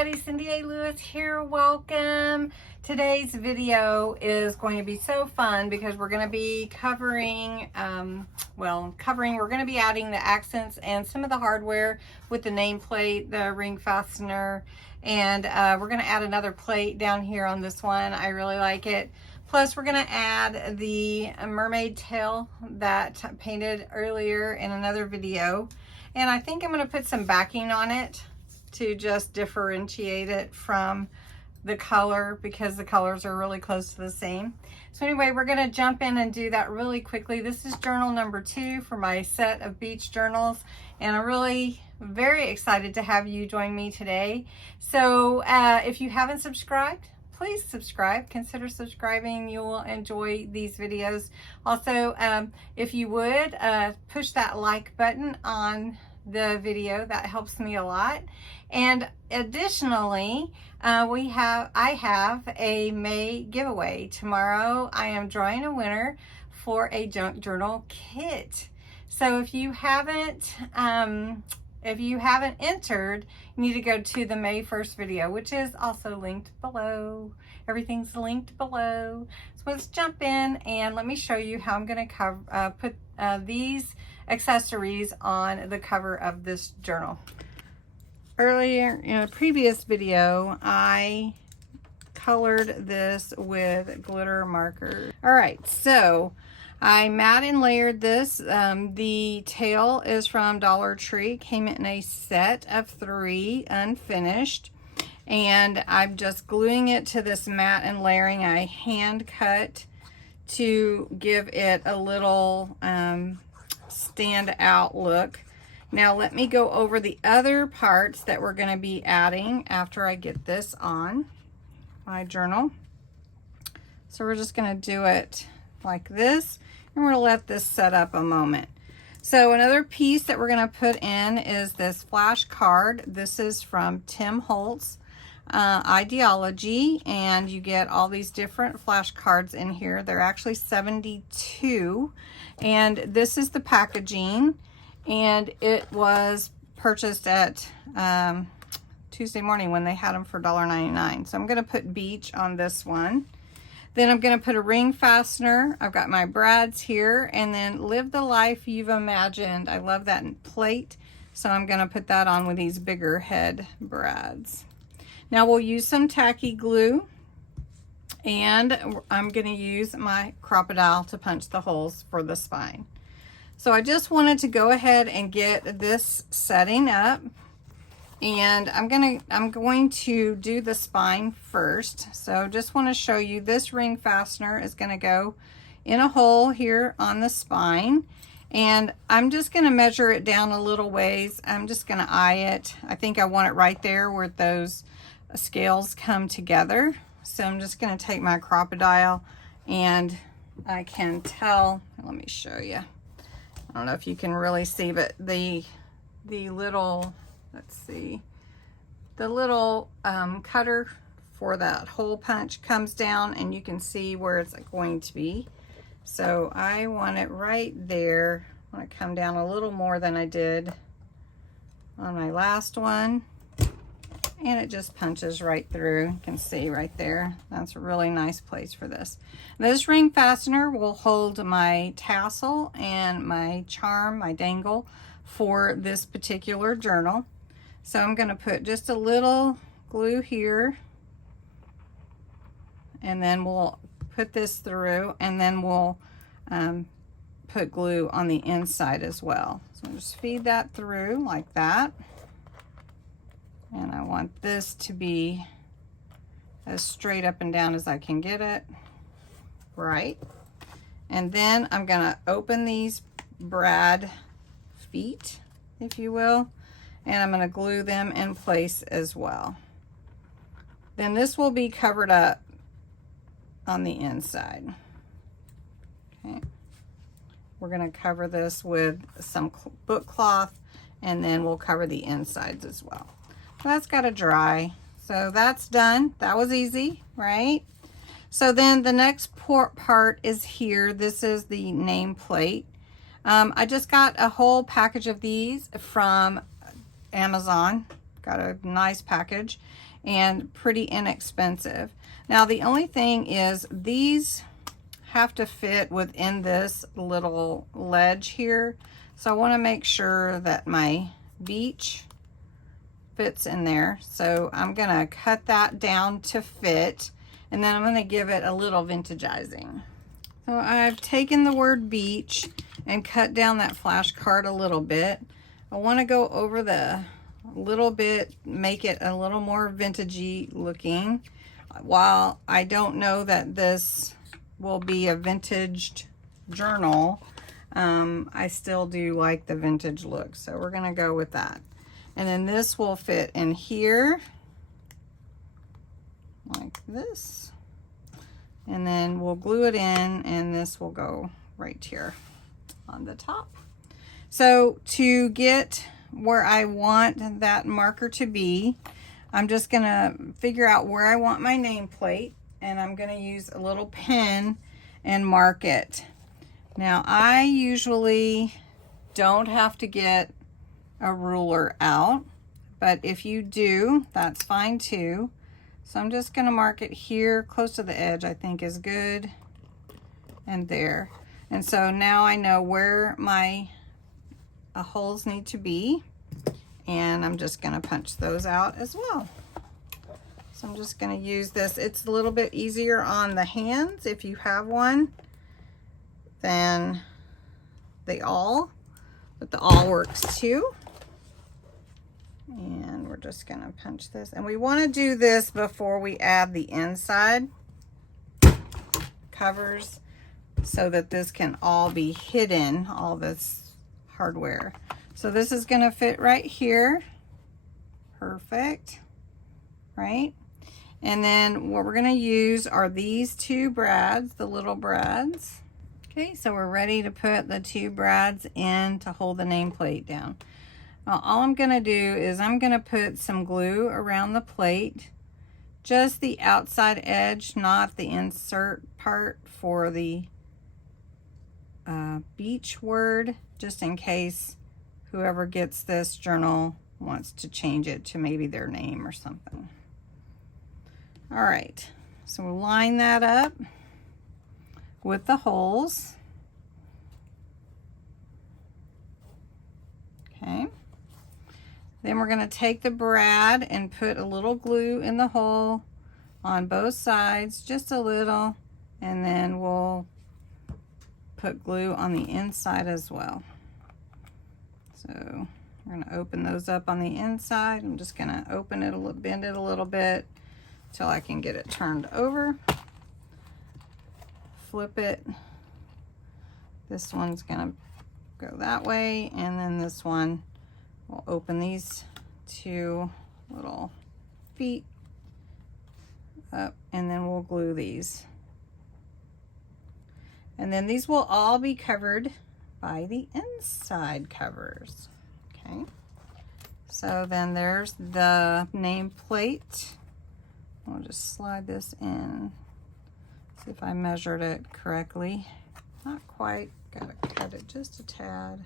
everybody, Cindy A. Lewis here. Welcome. Today's video is going to be so fun because we're going to be covering, we're going to be adding the accents and some of the hardware with the nameplate, the ring fastener, and we're going to add another plate down here on this one. I really like it. Plus, we're going to add the mermaid tail that I painted earlier in another video. And I think I'm going to put some backing on it to just differentiate it from the color because the colors are really close to the same. So anyway, we're going to jump in and do that really quickly. This is journal number 2 for my set of beach journals, and I'm really very excited to have you join me today. So if you haven't subscribed, please subscribe. Consider subscribing. You will enjoy these videos. Also, if you would push that like button on the video, that helps me a lot. And additionally, I have a May giveaway tomorrow. I am drawing a winner for a junk journal kit. So if you haven't entered, you need to go to the May 1st video, which is also linked below. Everything's linked below. So let's jump in and let me show you how I'm going to put these accessories on the cover of this journal. Earlier in a previous video, I colored this with glitter markers. All right, so I matte and layered this. The tail is from Dollar Tree, came in a set of 3 unfinished, and I'm just gluing it to this matte and layering. I hand cut to give it a little stand out look. Now let me go over the other parts that we're going to be adding after I get this on my journal. So we're just going to do it like this, and we're going to let this set up a moment. So another piece that we're going to put in is this flash card. This is from Tim Holtz Ideology, and you get all these different flash cards in here. They're actually 72, and this is the packaging, and it was purchased at Tuesday morning when they had them for $1.99. So I'm going to put beach on this one. Then I'm going to put a ring fastener. I've got my brads here, and then live the life you've imagined. I love that plate, so I'm going to put that on with these bigger head brads. Now we'll use some tacky glue, and I'm going to use my crocodile to punch the holes for the spine. So I just wanted to go ahead and get this setting up, and I'm going to do the spine first. So just want to show you this ring fastener is going to go in a hole here on the spine, and I'm just going to measure it down a little ways. I'm just going to eye it. I think I want it right there where those scales come together. So I'm just going to take my crocodile, and I can tell, let me show you. I don't know if you can really see, but the little, let's see, the little cutter for that hole punch comes down, and you can see where it's going to be. So I want it right there. I want to come down a little more than I did on my last one. And it just punches right through. You can see right there. That's a really nice place for this. This ring fastener will hold my tassel and my charm, my dangle, for this particular journal. So I'm going to put just a little glue here, and then we'll put this through, and then we'll put glue on the inside as well. So I'll just feed that through like that. And I want this to be as straight up and down as I can get it. Right. And then I'm going to open these brad feet, if you will, and I'm going to glue them in place as well. Then this will be covered up on the inside. Okay. We're going to cover this with some book cloth, and then we'll cover the insides as well. That's got to dry. So that's done. That was easy, right? So then the next part is here. This is the nameplate. I just got a whole package of these from Amazon. Got a nice package. and pretty inexpensive. Now the only thing is these have to fit within this little ledge here. So I want to make sure that my beach fits in there. So I'm going to cut that down to fit, and then I'm going to give it a little vintageizing. So I've taken the word beach and cut down that flash card a little bit. I want to go over the little bit, make it a little more vintagey looking. While I don't know that this will be a vintaged journal, I still do like the vintage look, so we're gonna go with that. And then this will fit in here like this, and then we'll glue it in, and this will go right here on the top. So to get where I want that marker to be, I'm just gonna figure out where I want my nameplate, and I'm gonna use a little pen and mark it. Now I usually don't have to get a ruler out, but if you do, that's fine too. So I'm just gonna mark it here close to the edge, I think is good, and there. And so now I know where my holes need to be, and I'm just gonna punch those out as well. So I'm just going to use this. It's a little bit easier on the hands if you have one than the awl, but the awl works too. And we're just going to punch this. And we want to do this before we add the inside covers so that this can all be hidden, all this hardware. So this is going to fit right here. Perfect. Right? And then what we're going to use are these two brads, the little brads. Okay, so we're ready to put the two brads in to hold the nameplate down. Now, all I'm going to do is I'm going to put some glue around the plate, just the outside edge, not the insert part for the beach word, just in case whoever gets this journal wants to change it to maybe their name or something. All right, so we'll line that up with the holes. Okay. Then we're going to take the brad and put a little glue in the hole on both sides, just a little, and then we'll put glue on the inside as well. So we're going to open those up on the inside. I'm just going to open it a little, bend it a little bit till I can get it turned over. Flip it. This one's going to go that way, and then this one, we'll open these two little feet up, and then we'll glue these. And then these will all be covered by the inside covers. Okay, so then there's the nameplate. I'll just slide this in, see if I measured it correctly. Not quite, gotta cut it just a tad.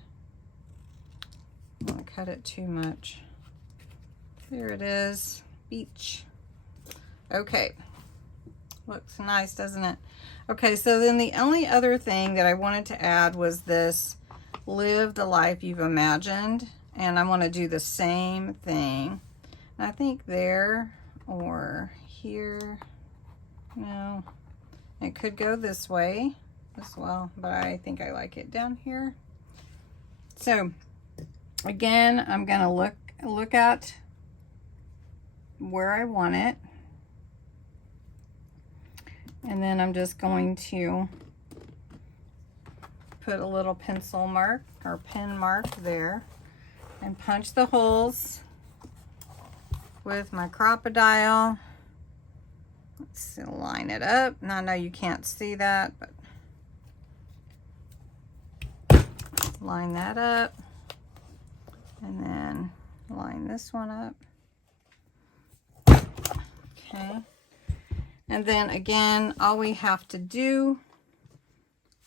I don't want to cut it too much. There it is, beach. Okay, looks nice, doesn't it? Okay, so then the only other thing that I wanted to add was this live the life you've imagined, and I want to do the same thing. And I think there or here, no, it could go this way as well, but I think I like it down here. So again, I'm going to look at where I want it, and then I'm just going to put a little pencil mark or pen mark there and punch the holes with my crocodile. Let's line it up. Now I know you can't see that, but line that up, and then line this one up. Okay, and then again, all we have to do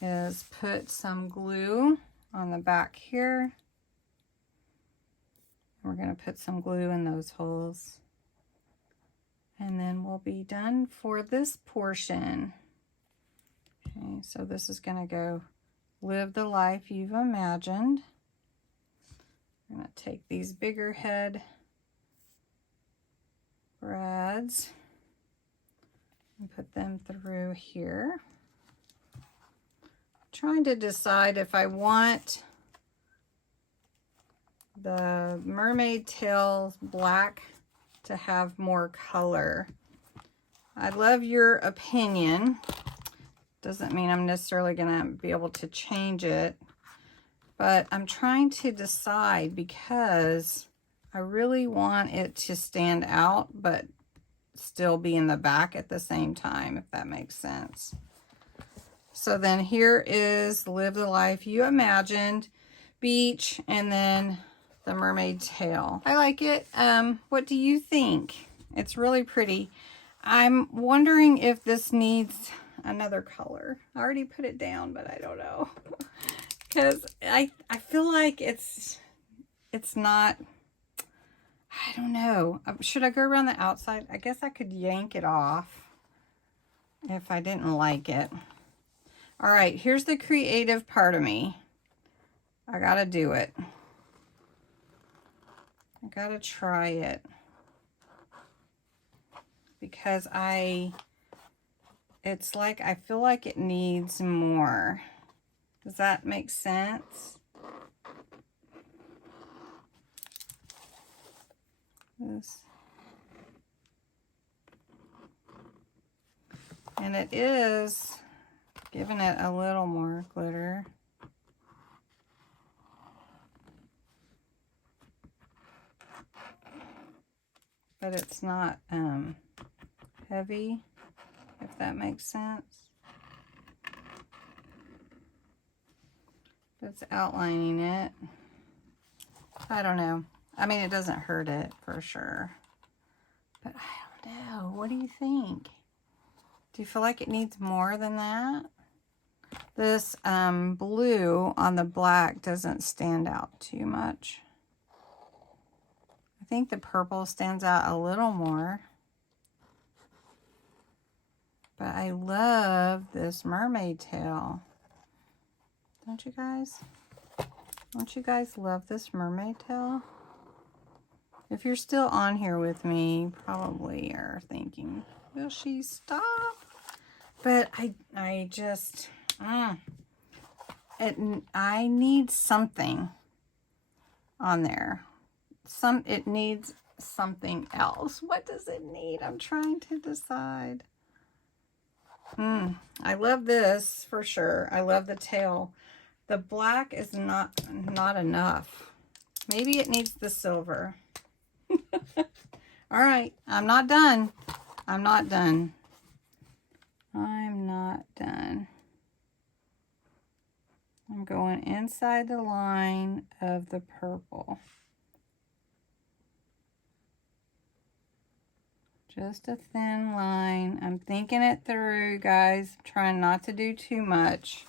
is put some glue on the back here. We're going to put some glue in those holes. And then we'll be done for this portion. Okay, so this is going to go live the life you've imagined. I'm going to take these bigger head brads and put them through here. Trying to decide if I want the mermaid tail black to have more color. I love your opinion. Doesn't mean I'm necessarily gonna be able to change it, but I'm trying to decide because I really want it to stand out but still be in the back at the same time, if that makes sense. So then here is Live the Life You Imagined, beach, and then the mermaid tail. I like it. What do you think? It's really pretty. I'm wondering if this needs another color. I already put it down, but I don't know. Because I feel like it's not, I don't know. Should I go around the outside? I guess I could yank it off if I didn't like it. All right, here's the creative part of me. I gotta do it. I gotta try it. Because it's like, I feel like it needs more. Does that make sense? This. And it is giving it a little more glitter. But it's not heavy, if that makes sense. It's outlining it. I don't know. I mean, it doesn't hurt it for sure. But I don't know. What do you think? Do you feel like it needs more than that? This blue on the black doesn't stand out too much. I think the purple stands out a little more. But I love this mermaid tail. Don't you guys? Don't you guys love this mermaid tail? If you're still on here with me, you probably are thinking, will she stop? But I just, I need something on there. It needs something else. What does it need? I'm trying to decide. I love this for sure. I love the tail. The black is not enough. Maybe it needs the silver. All right, I'm not done. I'm not done. I'm not done. I'm going inside the line of the purple. Just a thin line. I'm thinking it through, guys. I'm trying not to do too much.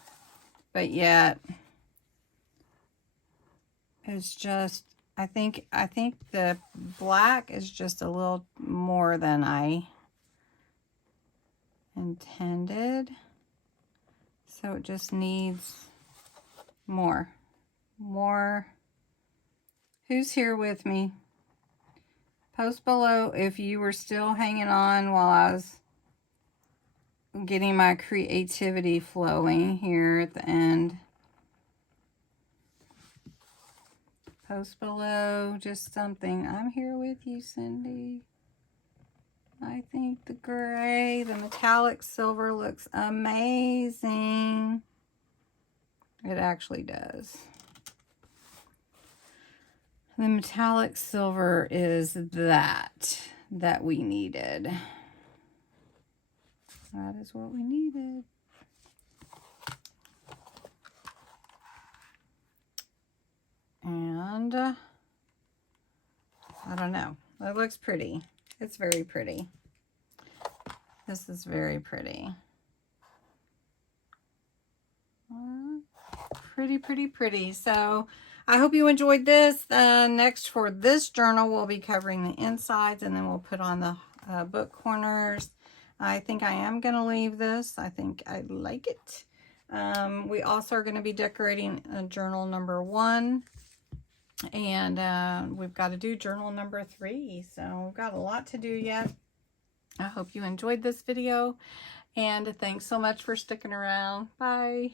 But yet, it's just, I think the black is just a little more than I intended. So it just needs more. Who's here with me? Post below if you were still hanging on while I was getting my creativity flowing here at the end. Post below just something. I'm here with you, Cindy. I think the gray, the metallic silver looks amazing. It actually does. The metallic silver is that we needed. That is what we needed. And I don't know. It looks pretty. It's very pretty. This is very pretty. Pretty. So I hope you enjoyed this. Next for this journal, we'll be covering the insides, and then we'll put on the book corners. I think I am going to leave this. I think I like it. We also are going to be decorating journal number 1. And we've got to do journal number 3. So we've got a lot to do yet. I hope you enjoyed this video. And thanks so much for sticking around. Bye.